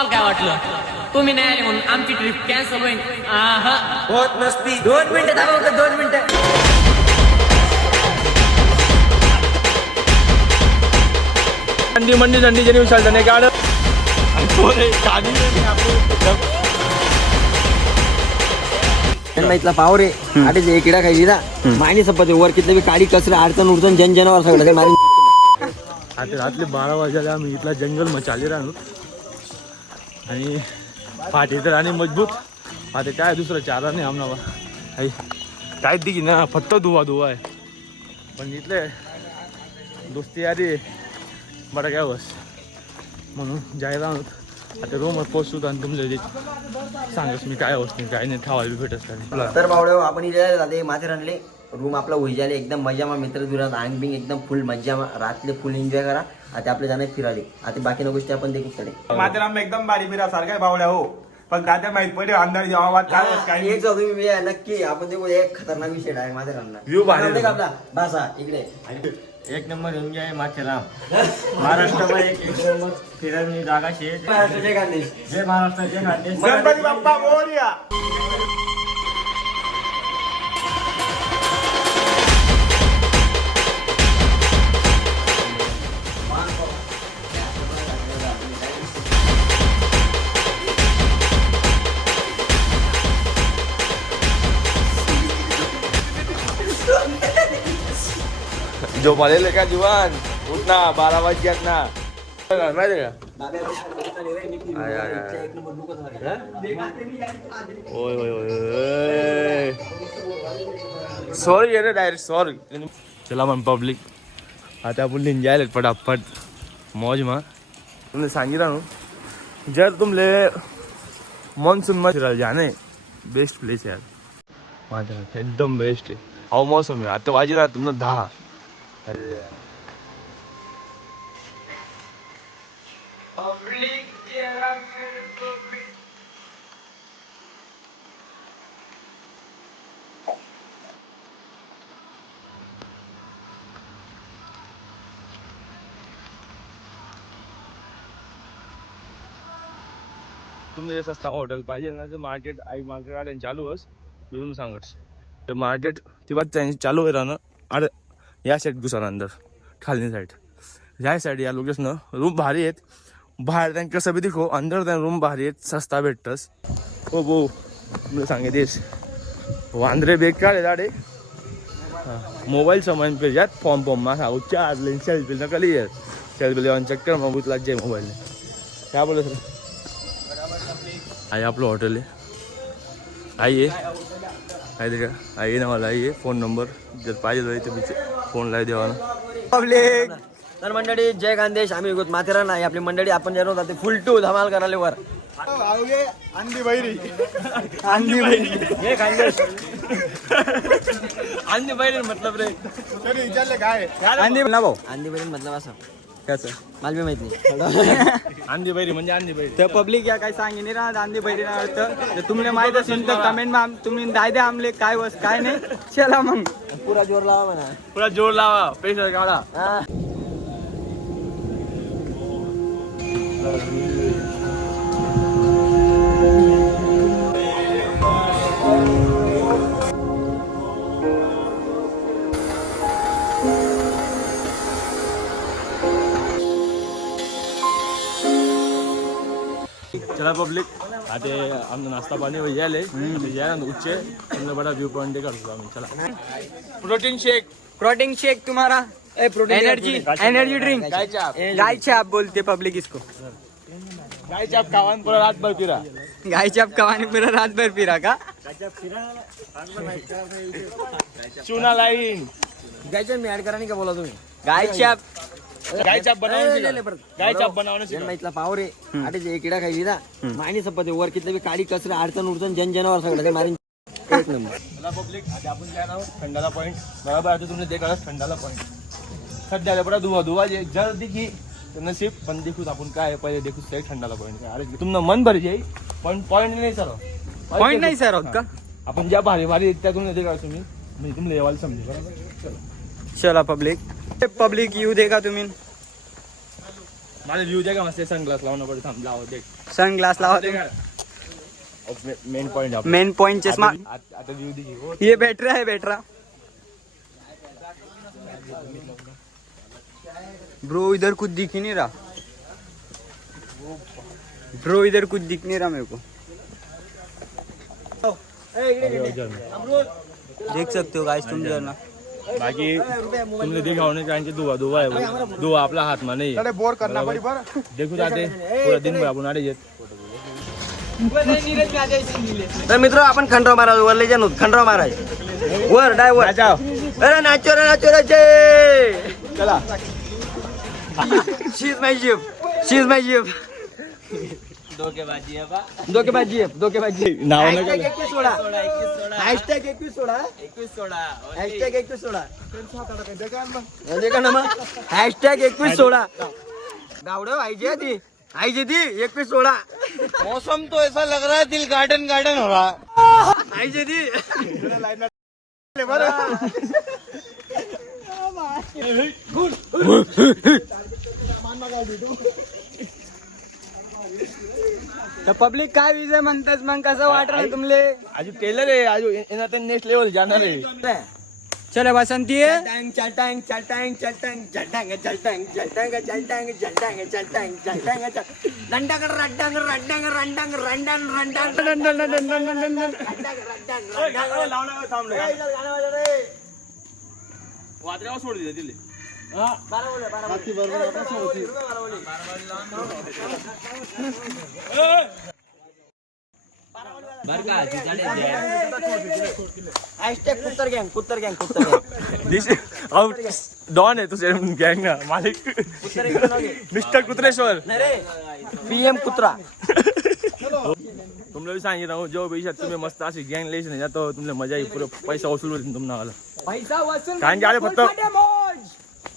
तुम्हाला काय वाटलं तुम्ही नाही आले म्हणून आमची ट्रिप कॅन्सल होईल? होत नसती. 2 मिनिटं थांबा फक्त 2 मिनिटं. मंडी मंडी झंडी जनी विशाल जाने का इथला पावर आहे आठच एक किडा खायची ना मायनी संपत्ती वर किती बी काडी कचरा अडचण उडचण जन जनावर सगळं मारी. आता रात्री 12 वाजता आम्ही इथला जंगल मचाले राहतो आणि फाटी तर आणि मजबूत आता काय दुसरं चारा नाही आम्हाला काही काय दिकी ना फक्त धुवा धुवा आहे पण इथले दोस्ती यारी बरं काय बस म्हणून जायला आता रूमवर पोचतो आणि तुमच्या सांगस मी काय वस्तू काय नाही खावायला भेटत. तर बावडे आपण इथे जाते माथेरानले रूम आपला होई झाले एकदम मजा मा मित्र दुरात आंग बिंग एकदम फुल मजा रातले फुल एन्जॉय करा. आता आपले जाणे फिराले आता बाकी गोष्टी आपण देखू शकते. माथेरान एकदम बारी बिरा सारखा बावड्या हो पण काय माहित पडले अंधार जेव्हा काय एक जाऊ तुम्ही नक्की आपण देखू एक खतरनाक विषय आहे माथेरानला. व्ह्यू भारी आपला बसा इकडे एक नंबर एन्जॉय माथेरान महाराष्ट्रामध्ये एक नंबर फिरणी जागा शे महाराष्ट्राचे खानदेश. जय महाराष्ट्र जय खानदेश. गणपती बाप्पा मोरया. जो मालेले का जीवन उठना 12 वाजल्यात ना माहिती का होय होय होय सॉरी रे डायरेक्ट सॉरी. चला मग पब्लिक आता आपण निंजायला फटाफट मौज मा तुमने सांगितलं ना जर तुमले मान्सून मध्ये फिरायला जाणे बेस्ट प्लेस आहे माझ्या एकदम बेस्ट आहे. अहो मौसम आहे आता वाजी ना तुमनं 10. तुम्ही सस्ता हॉटेल पाहिजे ना तर मार्केट आई मार्केट आले चालू अस येऊन सांगस तर मार्केट ती बात त्यांनी चालू आहे राहणं आणि या साईड घुसा अंदर खालनी साईड ह्या साईड या लोकेशन रूम भारी आहेत बाहेर त्यांनी कसं बी दिखो अंदर त्या रूम भारी आहेत सस्ता भेटतस. हो बो तुला सांगे देश वांद्रे बेकार आहे दाडे मोबाईल सामान पे जात फॉर्म फॉर्म मा सांगू चार्ज लेन सेल्फी नकली आहे सेल्फी लेवन चक्कर मग उतला जे मोबाईल काय बोलत सर आई आपलं हॉटेल आहे आइए आहे का आइए ना मला आइए फोन नंबर जर पाहिजे तर बीच फोन लाई देवा ना पब्लिक. तर मंडळी जय खानदेश आम्ही माथेरान आहे आपली मंडळी आपण जरूर जाते फुल टू धमाल करायला वर अंधी बैरी अंधी बैरी ये खानदेश अंधी बैरी मतलब रे तरी विचारले काय अंधी ना भाऊ अंधी बैरी मतलब असं कसं मला बी माहित नाही. अंधी बैरी म्हणजे अंधी बैरी तर पब्लिक या काही सांगे नाही राहत आंधी बैरी तर तुम्हाला माहित असेल तर कमेंट मा तुम्ही दाय द्या आमले काय वस काय नाही. चला मग पुरा जोर लावा म्हणा. पुरा जोर लावा पैसा काढा. हा. चला पब्लिक आता आमचा नाश्ता पाणी यायले जायला उच्चे तुमने बड़ा व्यू पॉइंट काढतो आम्ही. चला प्रोटीन शेक तुम्हारा एनर्जी एनर्जी ड्रिंक गाय चाप बोलते पब्लिक इसको. गाय चाप खावान पुरा रातभर फिरा गाय चाप कवानी पूरा रात भर फिरा का चुना लाईन गायच्या मी ऍड करा नाही का बोला तुम्ही. गाय चाप गाय चाप बनवून गाय चाप बनवणं इथला पावर आहे आठच एक किडा खायची ना मायनी संपत्ती वर किती बी काडी कचरा अडचण उडचण जन जनावर सगळं मारी. एक नंबर. चला पब्लिक आता आपण काय नाव थंडाला पॉईंट बरोबर आता तुमने देखा थंडाला पॉईंट सध्याला बडा धुवा धुवा जे जर दिखी तर नसीब पण देखू आपण काय पहिले देखू ते थंडाला पॉईंट अरे तुमनं मन भर जाई पण पॉईंट नाही सर पॉइंट नाही सर का आपण ज्या भारी भारी त्यातून देखा तुम्ही म्हणजे तुम्ही लेवाल समजे बरोबर. चला पब्लिक येऊ दे का तुम्ही माझे व्ह्यू द्या का मस्त सनग्लास लावणं पडे थांब लावा देख सनग्लास लावा मेन पॉइंट मेन पॉइंट चश्मा आता व्यू दिखी हो ये बैटरा है बैटरा ब्रो इधर कुछ दिख ही नहीं रहा ब्रो इधर कुछ दिख नहीं रहा मेरे को देख सकते हो गाइस तुम जो है ना बाकी तुमने देखा होने का दुआ है वो दुआ आपला हाथ में नहीं है बोर करना पड़ी पर देखो जाते पूरा दिन भर आपण आडे येत तर मित्र आपण खंडराव महाराज वरले जाणू खंडराव महाराज वर डाय वर अरे नाचो रे चला शी इज माय जीप धोकेबाजी नाव हॅशटॅग 21 सोडा हॅशटॅग 21 सोडा देखा ना मग हॅशटॅग 21 सोडा गावडे आईजे दी 21 सोडा मौसम तो ऐसा लग रहा है दिल गार्डन गार्डन हो रहा आईजे दी तर पब्लिक काय विजय म्हणतात मग कसं वाटलं तुमले अजून टेलर आहे अजून नेक्स्ट लेवल जाणार आहे चले बसंती है वादळावर सोड दिले दिले हॅशटॅग कुत्तर गँग दिस आउट डॉन आहे तुझे गँग ना मालिक मिस्टर कुत्रेश्वर पीएम कुत्रा तुमला भी सांगितलं हो जो पैशात तुम्ही मस्त अशी गँग लेस नाही जातो तुमला मजा येईल पुरं पैसा वसूल होईल तुम्हाला पैसा वसूल कारण की आले फक्त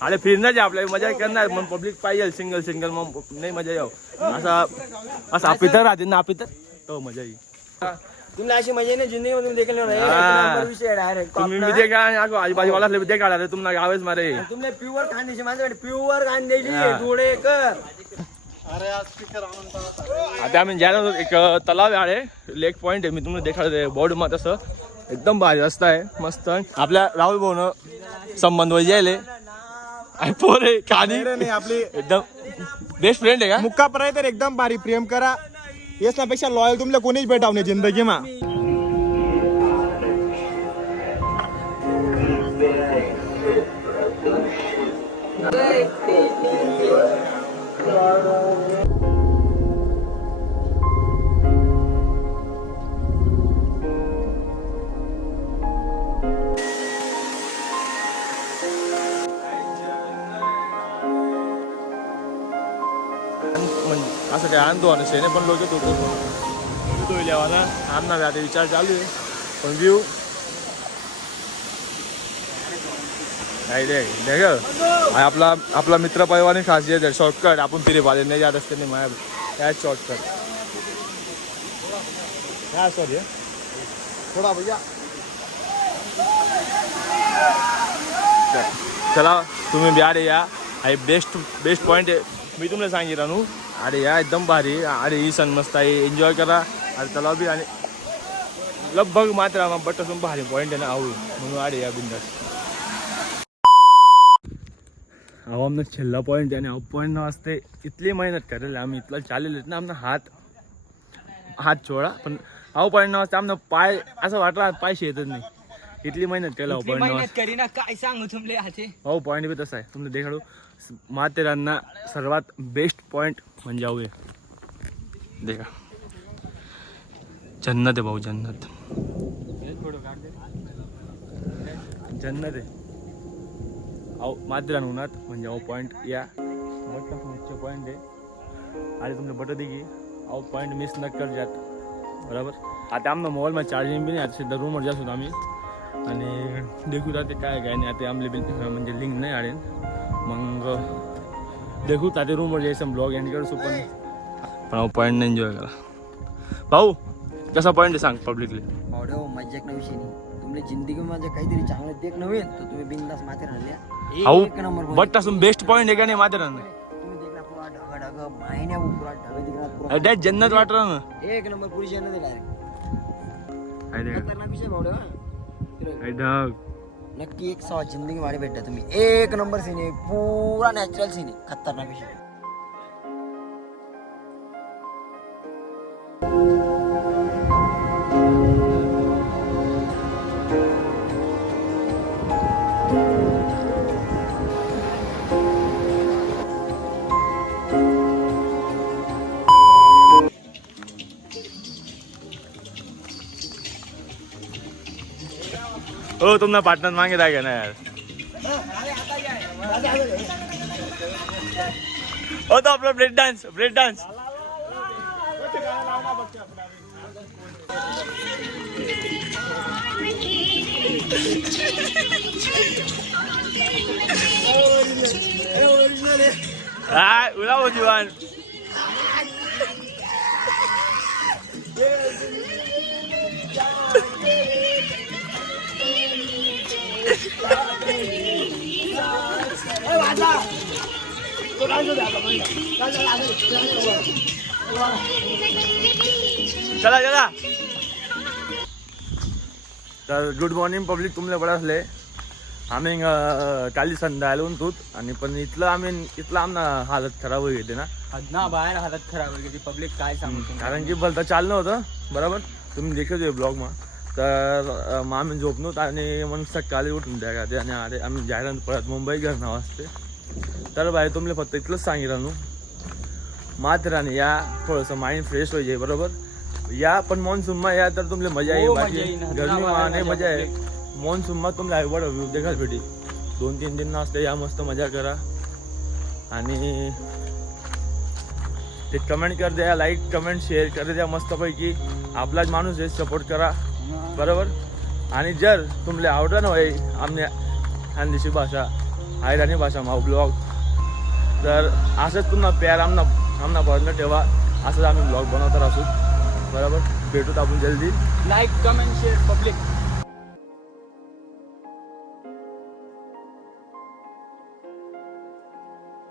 आले फिरणार आहे आपल्याला मजा करणार मग पब्लिक पाहिजे सिंगल मग नाही मजा येऊ असा पितर राहते ना पितर तो मजा येईल तुमला अशी मजा नाही जिंदगी मध्ये देखील विषय डायरेक्ट तुम्ही विद्या का आजूबाजूवाला विद्या काढा तुम्हाला गावेच मारे तुमने प्युअर खांद्याची माझ्याकडे प्युअर खांद्याची थोडे कर आता आम्ही ज्याला एक तलाव आहे लेक पॉइंट आहे मी तुम्हाला देखाडते बोर्ड मध्ये तसं एकदम भारी रस्ता आहे मस्त आपल्या राहुल भाऊन संबंध वैजायले आणि पोरे कानी आपली एकदम बेस्ट फ्रेंड आहे का मुक्का पर तर एकदम भारी प्रेम करा याच्यापेक्षा लॉयल तुमला कोणीच भेटाव नाही जिंदगी मा असं काय आंदोलन शेने पण लोक होतो तो लिहावाला आमना आता विचार चालू आहे पण व्ह्यू आपला मित्र परिवार खासियत आहे शॉर्टकट आपण फिरे पाहिले नाही जात असते नाही माझ्या त्याच शॉर्टकट हा सॉरी थोडा भैया चला तुम्ही बी अरे या बेस्ट पॉईंट आहे मी तुम्हाला सांगितलं नू अरे या एकदम भारी अरे ही सण मस्त आहे एन्जॉय करा अरे तलाव बी आणि लगभग मात्र बट असून भारी पॉईंट आहे ना आवडू म्हणून अरे या बिंदास अहो आमनं छेल्ला पॉईंट आहे आणि अहो पॉईंट न असते इतली मेहनत करेल आम्ही इथला चालेल ना आमनं हात छोडा पण अहो पॉईंट न असते आमनं पाय असं वाटला पायशी येतच नाही इतली मेहनत केला अहो पॉईंट करी ना काय सांगू तुमले हाते हो पॉईंट बी तसा आहे तुम्ही देखाडू माथेरानना सर्वात बेस्ट पॉईंट म्हणजे आऊ देखा जन्नत आहे भाऊ जन्नत आहे अहो माथेरान उन्हात म्हणजे अहो पॉईंट या मोठा पॉईंट आहे आणि तुमचं बट की अहो पॉईंट मिस न कर जात बरोबर आता आमना मोबाईलमध्ये चार्जिंग बी नाही आता सध्या रूमवर जात होतो आम्ही आणि देखू ते काय काय नाही आता आमले म्हणजे लिंक नाही आले मग देखू ताते रूमवर जायचं ब्लॉग एंड करसो पण पॉईंट एन्जॉय करा भाऊ कसा पॉईंट आहे सांग पब्लिकली हो मज्जा विषय नाही तुमच्या जिंदगीमध्ये काहीतरी चांगलं देख नव्हे तर तुम्ही बिंदास माथेरान भाऊ बट असून बेस्ट पॉईंट आहे का नाही माथेरान तुम्ही देखला पुरा ढग बघ मायन्या पुरा ढग दिखणार पुरा. अरे जन्नत वाटलं ना. एक नंबर पुरी जन्नत आहे direct. आहे ते का? खतरनाक विषय भावड्या हा. आहे ढग. नक्की एक सवा जिंदगी वाडी भेटता तुम्ही. एक नंबर सीन आहे पुरा नॅचरल सीन आहे खतरनाक विषय. हो तुमना पार्टनर मागे जागे ना यार. हो तो आपला ब्रेक डान्स हा उडाव जीवन. चला तर गुड मॉर्निंग पब्लिक. तुमले बरं असले आम्ही काली संध्याकाळी आलो तूत आणि पण इथलं आमना हालत खराब होई गेली ना. ना बाहेर हालत खराब होईल की पब्लिक काय सांगू. कारण की भलता चाललं होतं बरोबर. तुम्ही देखत ब्लॉग मा तर मग आम्ही झोपलो आणि मग सकाळी उठून द्या का आणि अरे आम्ही जायला परत मुंबई घर नाव असते. तर बाहेर तुमले फक्त इथलंच सांगितलं माथेरान या थोडंसं माइंड फ्रेश होई बरोबर. या पण मॉन्सूनमा या तर तुमले मजा येईल. बाकी गरमी नाही मजा आहे. मॉन्सूनमा तुमले आईवड व्ह्यू देखायला भेटी. 2-3 दिन असते या मस्त मजा करा. आणि ते कमेंट कर द्या लाईक कमेंट शेअर कर द्या मस्तपैकी. आपलाच माणूस आहे सपोर्ट करा बरोबर. आणि जर तुमले आवडलं ना भाई आमने खानदेशी भाषा आयराणी भाषा मा ब्लॉग तर असंच तुम्हाला प्यार आमना भरणं ठेवा. असंच आम्ही ब्लॉग बनवत असू बरोबर. भेटूत आपण जल्दी. Like comment share public.